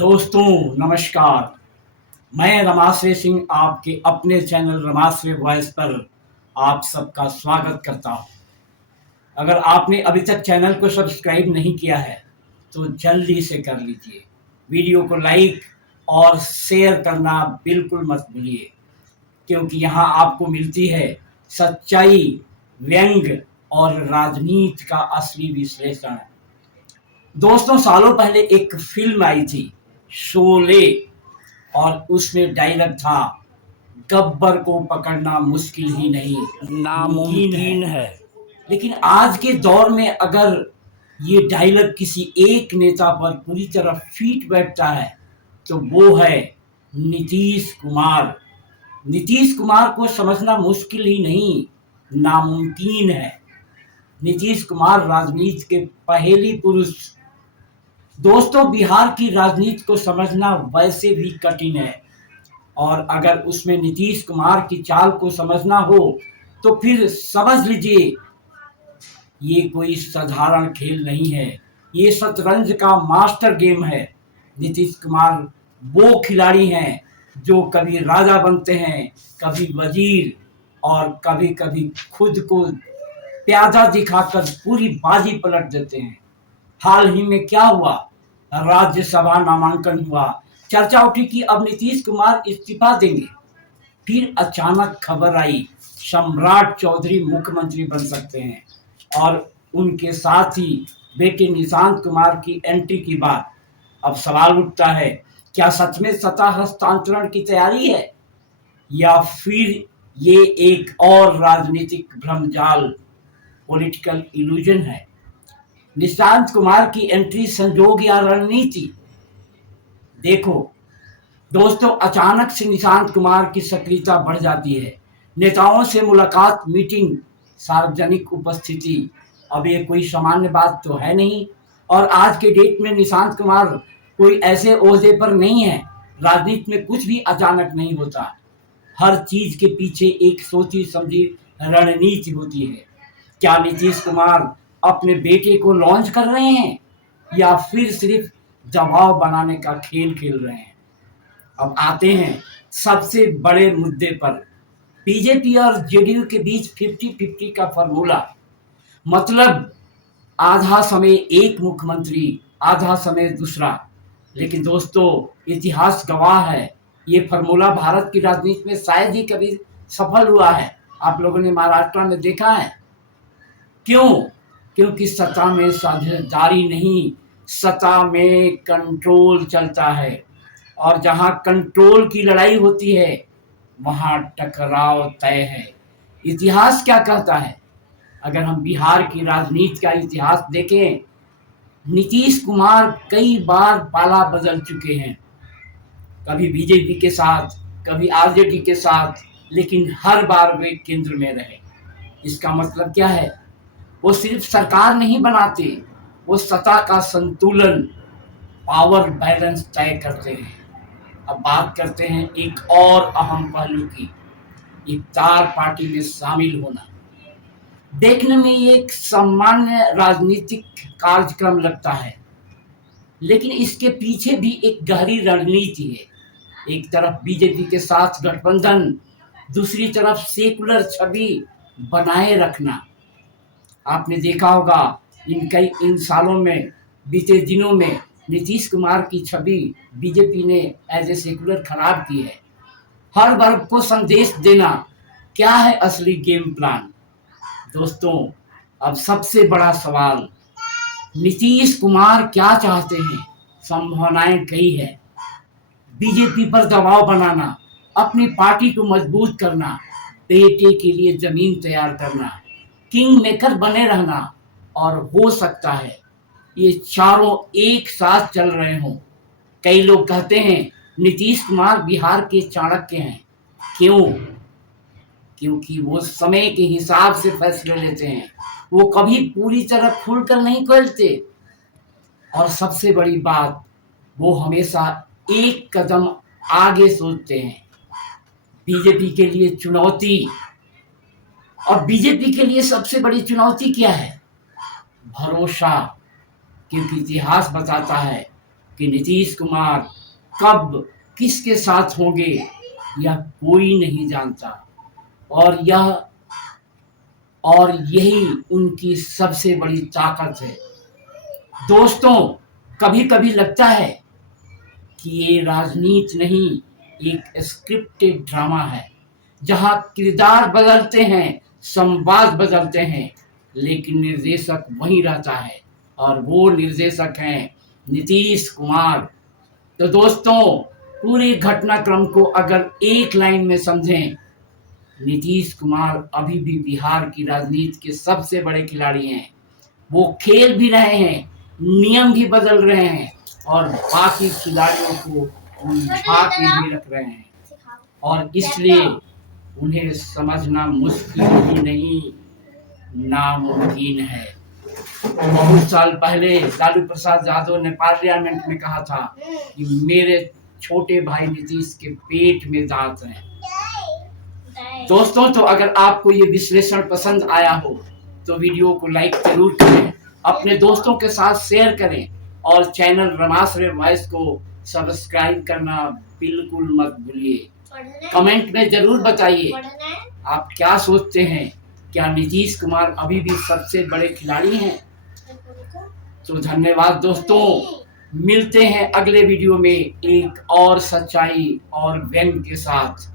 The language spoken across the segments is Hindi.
दोस्तों नमस्कार। मैं रमाश्रय सिंह आपके अपने चैनल रमाश्रय वॉइस पर आप सबका स्वागत करता हूं। अगर आपने अभी तक चैनल को सब्सक्राइब नहीं किया है तो जल्दी से कर लीजिए। वीडियो को लाइक और शेयर करना बिल्कुल मत भूलिए, क्योंकि यहाँ आपको मिलती है सच्चाई, व्यंग्य और राजनीति का असली विश्लेषण। दोस्तों, सालों पहले एक फिल्म आई थी शोले, और उसमें डायलॉग था, गब्बर को पकड़ना मुश्किल ही नहीं नामुमकिन नामुमकिन है। है। लेकिन आज के दौर में अगर ये डायलॉग किसी एक नेता पर पूरी तरह फिट बैठता है तो वो है नीतीश कुमार। नीतीश कुमार को समझना मुश्किल ही नहीं, नामुमकिन है। नीतीश कुमार राजनीति के पहेली पुरुष। दोस्तों, बिहार की राजनीति को समझना वैसे भी कठिन है, और अगर उसमें नीतीश कुमार की चाल को समझना हो तो फिर समझ लीजिए ये कोई साधारण खेल नहीं है, ये शतरंज का मास्टर गेम है। नीतीश कुमार वो खिलाड़ी हैं जो कभी राजा बनते हैं, कभी वजीर, और कभी कभी खुद को प्यादा दिखाकर पूरी बाजी पलट देते हैं। हाल ही में क्या हुआ, राज्यसभा नामांकन हुआ, चर्चा उठी कि अब नीतीश कुमार इस्तीफा देंगे। फिर अचानक खबर आई सम्राट चौधरी मुख्यमंत्री बन सकते हैं, और उनके साथ ही बेटे निशांत कुमार की एंट्री की बात। अब सवाल उठता है, क्या सच में सत्ता हस्तांतरण की तैयारी है, या फिर ये एक और राजनीतिक भ्रमजाल, पॉलिटिकल इल्यूजन है। निशांत कुमार की एंट्री संजोग या रणनीति? देखो दोस्तों, अचानक से निशांत कुमार की सक्रियता बढ़ जाती है। नेताओं से मुलाकात, मीटिंग, सार्वजनिक उपस्थिति। अब ये कोई सामान्य बात तो है नहीं, और आज के डेट में निशांत कुमार कोई ऐसे ओहदे पर नहीं है। राजनीति में कुछ भी अचानक नहीं होता, हर चीज के पीछे एक सोची समझी रणनीति होती है। क्या नीतीश कुमार अपने बेटे को लॉन्च कर रहे हैं, या फिर सिर्फ दबाव बनाने का खेल खेल रहे हैं? अब आते हैं सबसे बड़े मुद्दे पर, बीजेपी और जेडीयू के बीच 50-50 का फॉर्मूला। मतलब आधा समय एक मुख्यमंत्री, आधा समय दूसरा। लेकिन दोस्तों, इतिहास गवाह है, ये फॉर्मूला भारत की राजनीति में शायद ही कभी सफल हुआ है। आप लोगों ने महाराष्ट्र में देखा है। क्यों? क्योंकि सत्ता में साझेदारी नहीं, सत्ता में कंट्रोल चलता है, और जहां कंट्रोल की लड़ाई होती है वहां टकराव तय है। इतिहास क्या कहता है? अगर हम बिहार की राजनीति का इतिहास देखें, नीतीश कुमार कई बार पाला बदल चुके हैं, कभी बीजेपी के साथ, कभी आरजेडी के साथ, लेकिन हर बार वे केंद्र में रहे। इसका मतलब क्या है? वो सिर्फ सरकार नहीं बनाते, वो सत्ता का संतुलन, पावर बैलेंस तय करते हैं। अब बात करते हैं एक और अहम पहलू की, इफ्तार पार्टी में शामिल होना। देखने में ये एक सामान्य राजनीतिक कार्यक्रम लगता है, लेकिन इसके पीछे भी एक गहरी रणनीति है। एक तरफ बीजेपी के साथ गठबंधन, दूसरी तरफ सेकुलर छवि बनाए रखना। आपने देखा होगा इन सालों में, बीते दिनों में नीतीश कुमार की छवि बीजेपी ने एज ए सेकुलर खराब की है। हर वर्ग को संदेश देना, क्या है असली गेम प्लान? दोस्तों, अब सबसे बड़ा सवाल, नीतीश कुमार क्या चाहते हैं? संभावनाएं कई है। बीजेपी पर दबाव बनाना, अपनी पार्टी को मजबूत करना, बेटे के लिए जमीन तैयार करना, किंग मेकर बने रहना, और हो सकता है ये चारों एक साथ चल रहे हों। कई लोग कहते हैं नीतीश कुमार बिहार के चाणक्य हैं। क्यों? क्योंकि वो समय के हिसाब से फैसले लेते हैं, वो कभी पूरी तरह खुलकर नहीं खोलते, और सबसे बड़ी बात, वो हमेशा एक कदम आगे सोचते हैं। बीजेपी के लिए चुनौती, और बीजेपी के लिए सबसे बड़ी चुनौती क्या है? भरोसा। क्योंकि इतिहास बताता है कि नीतीश कुमार कब किसके साथ होंगे यह कोई नहीं जानता, और यही उनकी सबसे बड़ी ताकत है। दोस्तों, कभी कभी लगता है कि ये राजनीति नहीं, एक स्क्रिप्टेड ड्रामा है, जहां किरदार बदलते हैं, संवाद बदलते हैं, लेकिन निर्देशक वही रहता है, और वो निर्देशक हैं नीतीश कुमार। तो दोस्तों, पूरे घटनाक्रम को अगर एक लाइन में समझें, नीतीश कुमार अभी भी बिहार की राजनीति के सबसे बड़े खिलाड़ी हैं। वो खेल भी रहे हैं, नियम भी बदल रहे हैं, और बाकी खिलाड़ियों को उलझा के भी रख रहे हैं, और इसलिए उन्हें समझना मुश्किल ही नहीं, नामुमकिन है। बहुत साल पहले लालू प्रसाद यादव ने पार्लियामेंट में कहा था कि मेरे छोटे भाई नीतीश के पेट में दांत हैं। दोस्तों, तो अगर आपको ये विश्लेषण पसंद आया हो तो वीडियो को लाइक जरूर करें, अपने दोस्तों के साथ शेयर करें, और चैनल रमाश्रय वॉइस को सब्सक्राइब करना बिल्कुल मत भूलिए। कमेंट में जरूर बताइए आप क्या सोचते हैं, क्या नीतीश कुमार अभी भी सबसे बड़े खिलाड़ी हैं? तो धन्यवाद दोस्तों, मिलते हैं अगले वीडियो में एक और सच्चाई और व्यंग के साथ।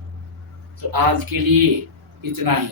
तो आज के लिए इतना ही।